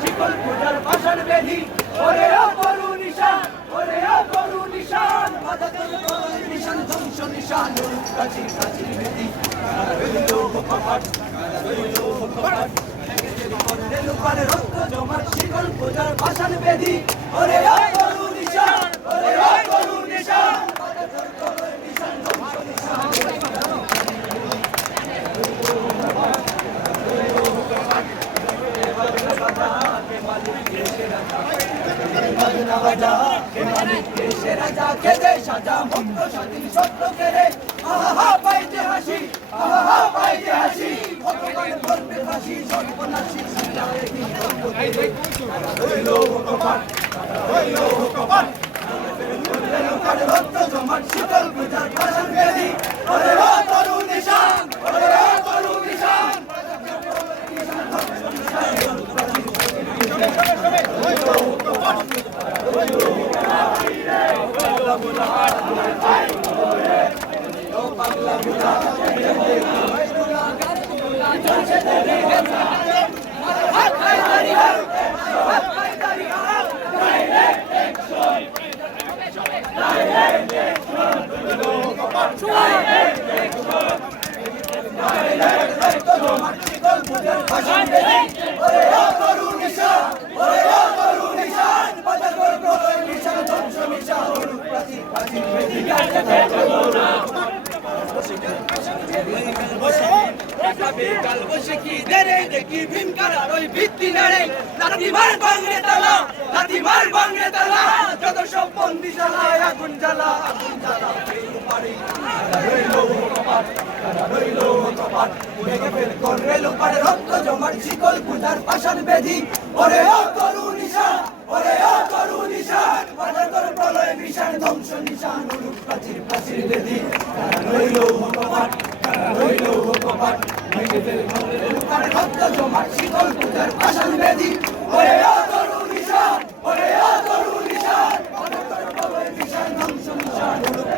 শিকল পূজার পাষাণ বেদি ওরে ও করু নিশান ওরে ও করু নিশান বাধা তোর প্রলয় নিশান ধ্বংস নিশান প্রাচীর প্রাচীর বেদি রইল কপাট রইল কপাট করলে লুকারে রক্ত জমাট শিকল পূজার পাষাণ বেদি ওরে ও করু নিশান ওরে ও করু নিশান বাধা তোর প্রলয় নিশান ধ্বংস নিশান রাজা খেদে সাজা মুক্ত স্বাধীন সত্য কেড়ে আহা পাইতে হাসি আহা পাইতে হাসি ভগবান করবে ফাঁসি সর্বনাশী রইল কপাট রইল কপাট রক্ত জমাট শীতল পূজার পাষাণ বেদি ওরে ও করু নিশান ওরে ও করু নিশান কাল বসে কি দেরে দেখি ভীম কারার ওই ভিত্তি নেড়ে লাথি মার বাংরে তালা লাথি মার বাংরে তালা যত সব বন্দিশালা আগুন জ্বালা রইল কপাট রইল কপাট ভেঙে ফেল করলে লোপারে রক্ত জমাট শিকল পূজার পাষাণ বেদি ওরে ও করু নিশান ওরে ও করু নিশান বাধা তোর প্রলয় নিশান ধ্বংস নিশান প্রাচীর প্রাচীর বেদি রইল কপাট রইল কপাট ভেঙে ফেল করলে লোপারে রক্ত জমাট শিকল পূজার পাষাণ বেদি ওরে ও করু নিশান ওরে ও করু নিশান বাধা তোর প্রলয় নিশান ধ্বংস নিশান